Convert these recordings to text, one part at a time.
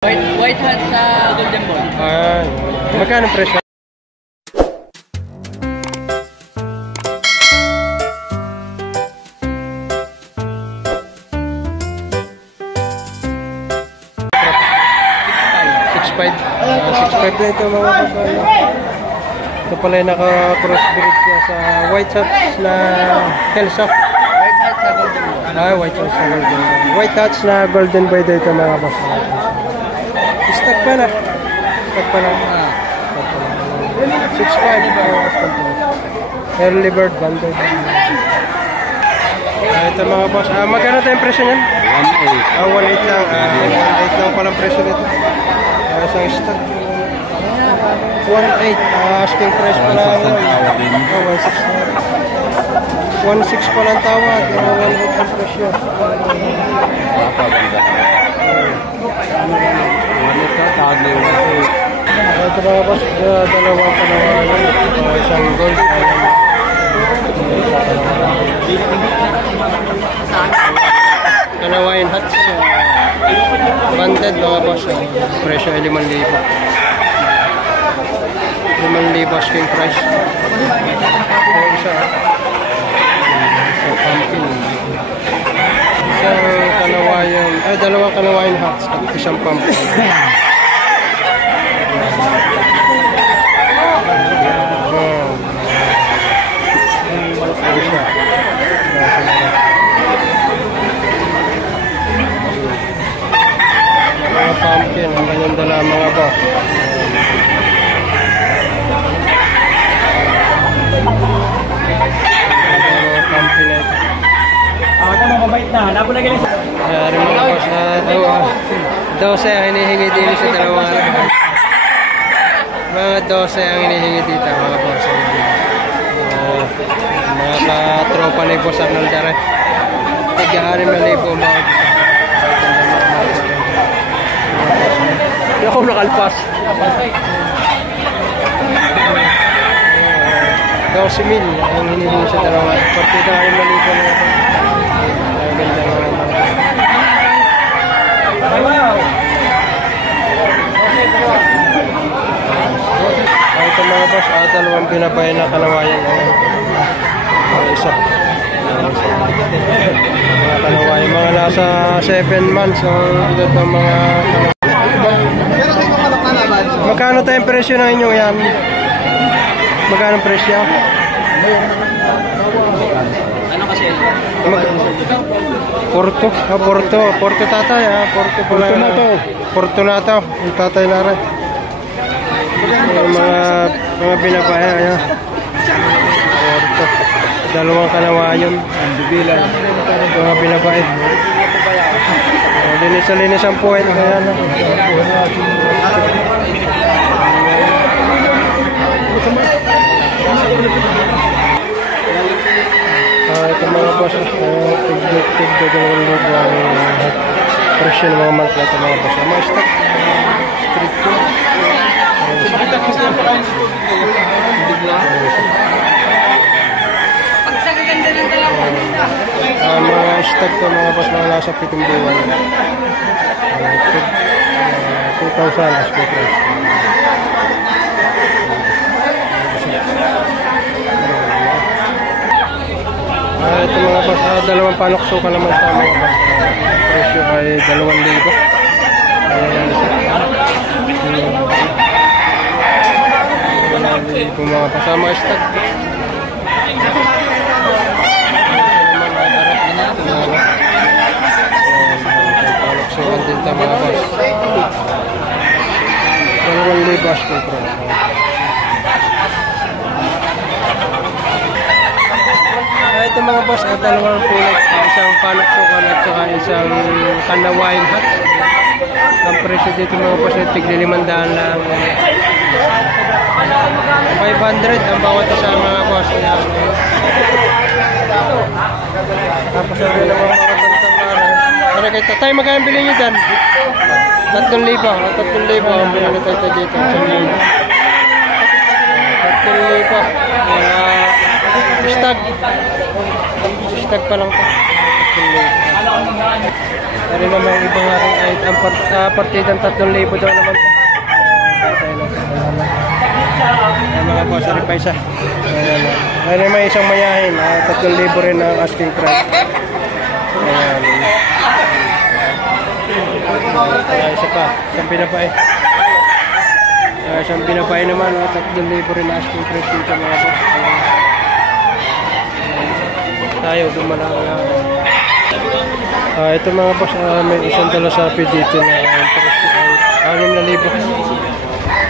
White hat sa Golden Ball. Magkano presyo? $6.5 na ito mga kapatid. Ito pala yung naka-crossbreed siya sa white hats na Kelsock. White hat sa Golden Ball. White hats na Golden Boy. White hats na Golden Boy dito mga kapatid. Stock pa na. Stock pa na. 6.5. Early bird bundle. Ito mga boss. Magkano tayong presyo niyan? 1.8 lang. 1.8 lang palang presyo nito. Isang stock. 1.8. Asking price pa lang. 1.6 pa lang tawad. 1.8 ang presyo. Ito mga boss. Dalawang panawalan. Isang gold. Kanawain hats. Banded mga boss. Presyo ay 5,000. 5,000 asking price. Isa pumpkin. Isang kanawayan. Dalawang kanawain hats at isang pumpkin. Mga pumpkin, ang ganyan dala mga boss. Mga pumpkin na ito. Ako mga mabait na. Napo na galing sa... Mga boss, 12 ang hinihingi din sa dalawang araw. Mga 12 ang hinihingi dito mga boss. Mga katropa ni Boss Arnold Dare. Tiga-6,000 mga dito. Hindi ako nakalpas. 12,000 ang hinihingi sa dalawang araw. Partida ay malibo na ito. Ganda nga naman. Ito mga boss, dalawang binabayan na kanawayan. Isa. Mga kanawayan. Mga nasa 7 months. Ito itong mga kanawayan. Magkano tayong presyo ng inyo yan? Magkano presyo? Ano kasi? Porto. Porto tatay. Porto pala. Fortunato. Yung tatay na rin. Mga binabayan. Ayan. Porto. Dalawang kanawayan. Mga binabayan. Linis ang puwet. Ayan. Ito mga boss, tig-2,000 ang presyo ng mga mangkla ito mga boss. Mga stock, street food. Mga stock ito mga boss, mga nasa 7 buwan. 2,000 as per price. Ito mga boss, dalawang panoksukan naman sa mga boss. Presyo ay 2,000. Kung mga kasama stock. Panoksukan din ito mga boss. 2,000 as per price. Ito mga boss, dalawang kulay, isang panoksukan at saka isang kanawain hat. Ang presyo dito mga boss ay tig-500 lang. 500 ang bawat isa mga boss. Tapos sabi na mga bantang para kay tatay, magkano bilhin nyo dyan? 3,000 ang bilhin nyo dito. 3,000. Stag. Stag pa lang to. Pero naman ibang nga rin ay ang partidang 3,000 daw naman to. Ayan mga boss, ari pa isa. Ayan may isang mayahin, 3,000 rin ang asking price. Ayan. Isa pa, isang pinapay. Isang pinapay naman, 3,000 rin ang asking price dito mga boss. Tayo, dumalang lang. Ito mga boss, may isang talasapi dito na 6,000.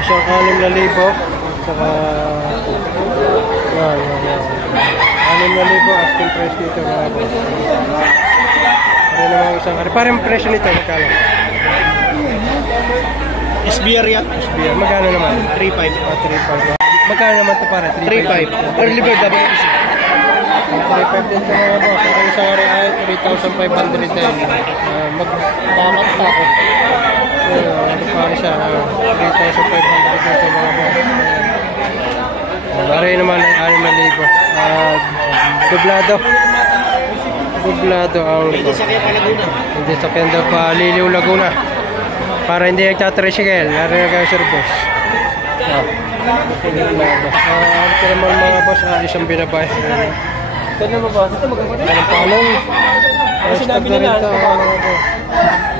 Isang 6,000. Saka 6,000 asking price dito mga boss. Ano naman isang parang presyo nito magkano? SBR yan. SBR magkano naman? 3.5. 3.5. Magkano naman ito para? 3.5. Early bird double PC. 3.5 din ito mga boss. Ang isang ari ay 3,500 din. Magdamat tako. Ano pa isa? 3,500 dito mga boss. Ari naman ay 6,000. Dublado. Dublado ang Hindi sa kaya pa Laguna. hindi sakyan daw pa Liliw Laguna. Para hindi nagtatricycle. Ari nag-service. Ito naman mga boss, isang binabay. Ito na ba? Ito magkakot. Anong palong? Sinabi nila.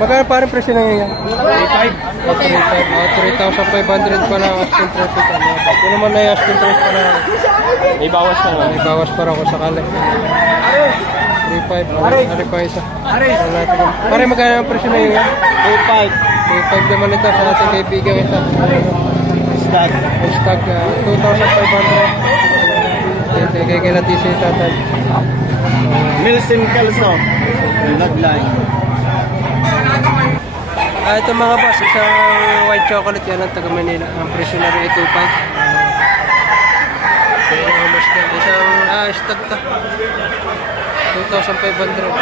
Magkano parang presyo na ngayon? 3.5. 3,500 pa na asking price ito. Ito naman na yung asking price pa na. May bawas pa naman. May bawas pa rin ako sakali. 3,500. Ari pa isa. Pare magkano ang presyo na yun? 2.5. 2,500 naman ito sa ating kaibigan ito. Stag. Stag 2,500. Kaya kilati si tatay. Milsim Kelso. Bloodline. Ito mga boss, isang white chocolate yan ang taga Manila. Ang presyo na rin ay 2.5. Isang stag to. 2,500.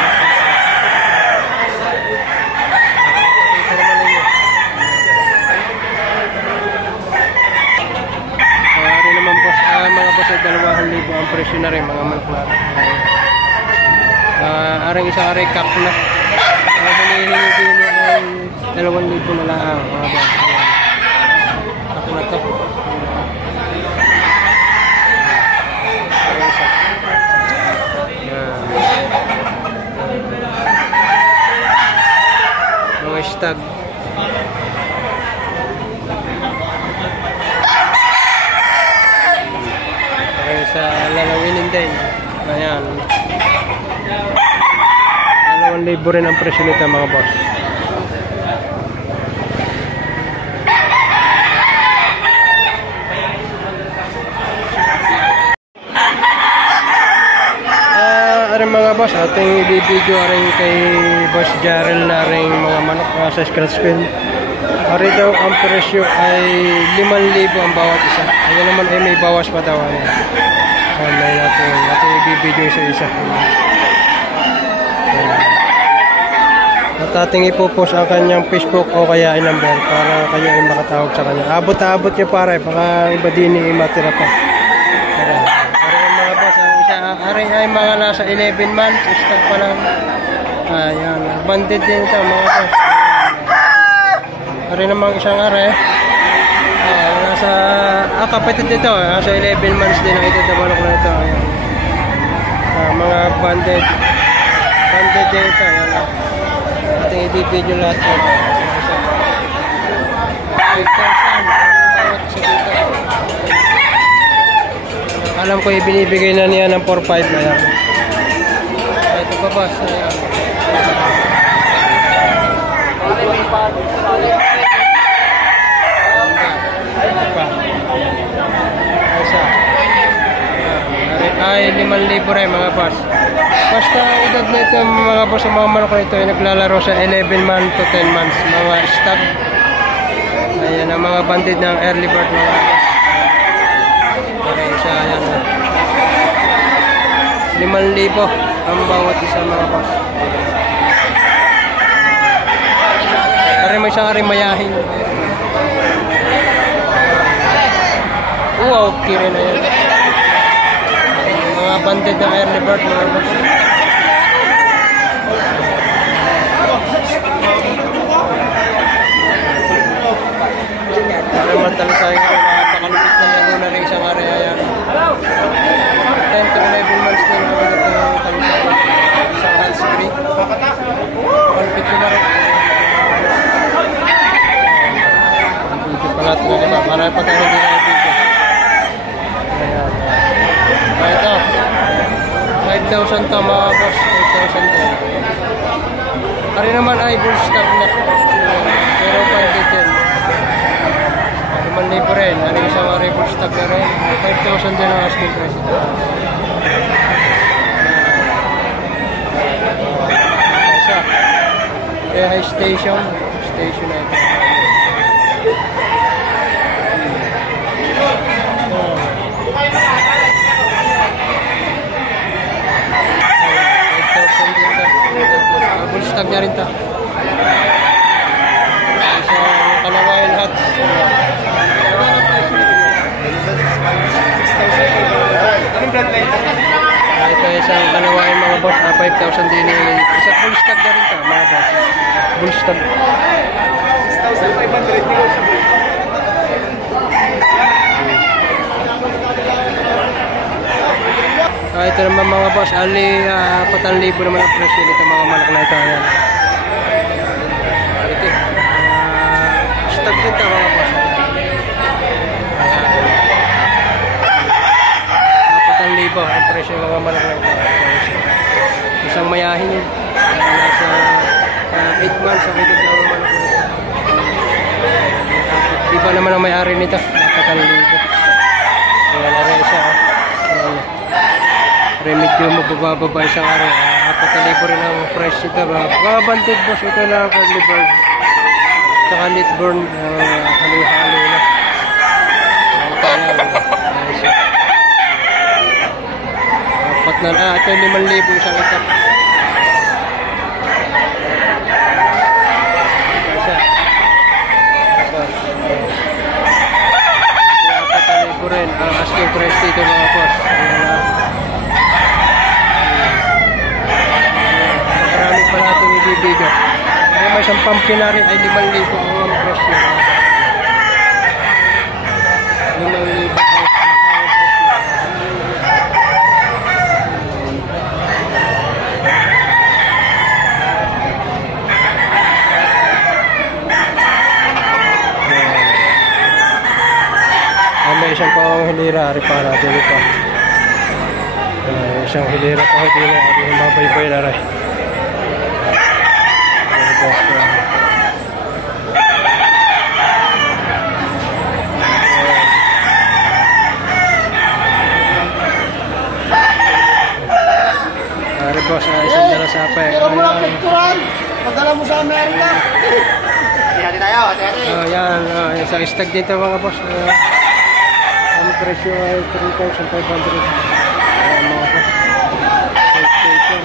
Ari naman boss, mga boss ay 2,000 ang presyo na rin mga manok. Arang isang aray kak na. Hinihingi din ay 2,000 na lang mga boss. Kak na to. Mga stag. Sa lalawinin din. Ayan. 2,000 rin ang presyo nito mga boss. Aring mga boss, ating i-video rin kay Boss Jarrell na rin mga manok sa scratch film. Ari daw ang presyo ay 5,000 ang bawat isa. Ayan naman ay may bawas pa daw. May natin i-video isa-isa. At ating ipopost ang kanyang Facebook o kaya i-number para kayo ay makatawag sa kanya. Abot-abot niya pare, baka iba din i-matira pa. Ari mga boss, ang isa, ari ay mga nasa 11 months, stag pa lang. Ayan, banded din ito mga boss. Ari namang isang are. Nasa kapatid dito, nasa 11 months din ang ito na manok na ito. Ayan. Mga banded din ito. Ayan. Ating i-video lahat ito. Alam ko ibinibigay na niya ng 4-5 na yan. Ito pa boss. Ayan. Ay 5,000 rin mga boss. Basta edad na ito mga boss, ang mga manok na ito ay naglalaro sa 11 months to 10 months. Mga stag. Ayan ang mga banded ng early bird mga boss. Okay, isa ayan. 5,000 ang bawat isa mga boss. Kari may isang kari mayahin. Okay rin na yan. mga banded ng early bird mga boss. Para matalasay ko, napakalupit na laro na rin isang area yan. 10 to 11 months na naman ito talisay. Isang hands free. Kalupit ko na rin. Video pa natin na diba? Marami pa tayo hindi na video. Ayan. Ito. 5,000 to mga boss. 5,000 din. Ari naman ay bull stock na. Pero pandit din. 5,000 rin. Ano yung isang ari bull stock na rin. 5,000 din ang asking price ito. Isa. Kaya high station. Station na ito. Full stock na rin ito. Isang Kalawayan hats. Ito isang Kalawayan mga boss. 5,000 din. Isang full stock na rin ito mga boss. Full stock. 6,500. Ito naman mga boss, ali 4,000 naman ang presyo nito mga malak na ito. Ayan. Ito. Stock din ito mga boss. 4,000 ang presyo ng mga malak na ito. Isang mayahin yun. Nasa 8 months ang edad ng mga malak na ito. Iba naman ang may-ari nito. 4,000. Ayan na rin siya. Medyo mabababa isang araw. 4,000 rin ang price ito. Mga banded boss, ito na ang early bird. Saka Litburn, halo-halo na. Apat na, ito 5,000 isang itak. Isa. 4,000 rin ang asking price dito mga boss. Pa natin ibibigay. May isang pumpkin na rin ay 5,000 ang presyo. 5,000 ang presyo. May isang pang hilira rin pa natin ito. Isang hilira pa hindi na yung mabaybay na rin. Boss, isang dala sa ape. Pero mo lang picturean. Pagdala mo sa Amerika. Hati tayo, hati-hati. Yan, isang stag dito mga boss. Ang presyo ay 3,500. Mga boss. Station.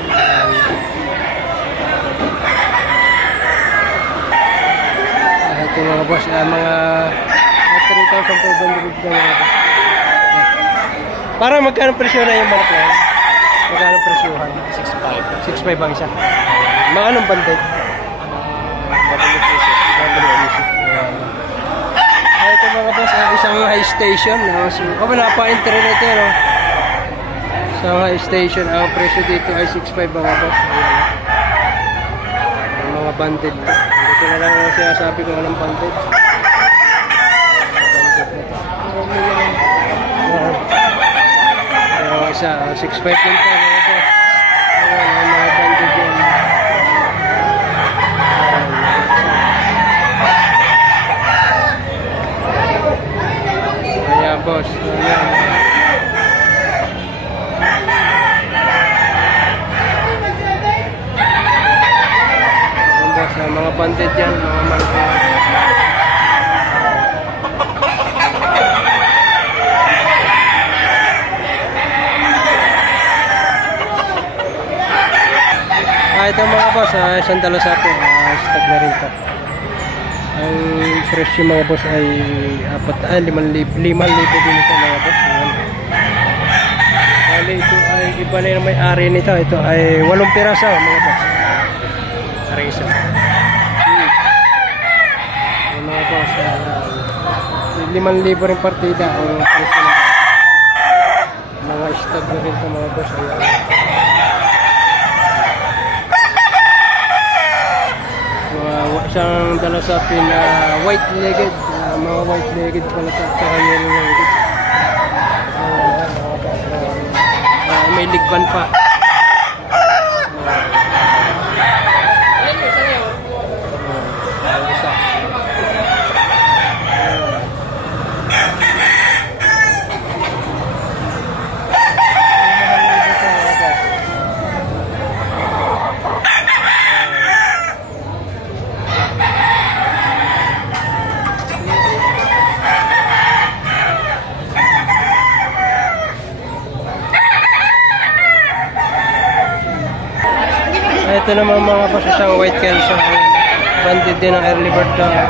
Ito mga boss, mga 3,500 dito mga boss. Para magkano presyo na yung malak na yan? Magkano presyohan? 6,500. 6,500 ang isa. Mga anong banded? Ito mga boss, isang high station. Napa-internet yan. Isang high station. Ang presyo dito ay 6,500 mga boss. Mga banded. Ito na lang sinasabi ko anong banded. Isa, 6,500 din ito mga boss. Ayan, ang mga banded yan. Ayan boss. Ayan. Ayan boss, mga banded yan. Mga malaki. Ito mga boss, isang dala sa akin, stag na rin ito. Ang presyo mga boss ay 5,000 din ito mga boss. Bali ito ay iba na yung may-ari nito. Ito ay 8 piraso mga boss. Arisa. Mga boss, 5,000 rin partida ang presyo ng mga stud na rin ito mga boss. Ayan. Isang dalasapin na white-legged, mga white-legged pala ito, at saka yellow-legged. May ligban pa. Ito naman mga boss, isang white kelso. Banded din ng early bird na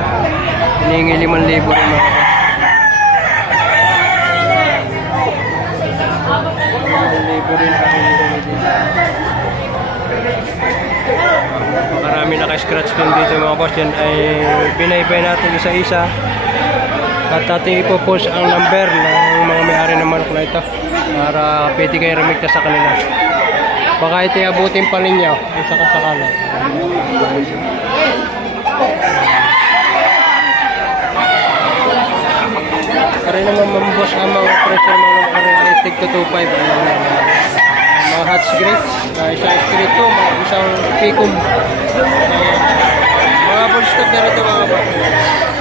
hinihingi 5,000 rin mga boss. 5,000 rin ang hinihingi dito. Makarami naka-scratch din dito mga boss. Yan ay binaybay natin isa-isa. At ating ipopost ang number ng mga may-ari ng manok na ito para pwede kayo rumigta sa kanila. Baka ito abutin pa ninyo ay sakasakala. Pare naman mambos ang mga presyo ng mga pare ay tig to 2.5. Mga hatch grades, isang straight to, isang picum. Mga full stop na rin ito mga pare.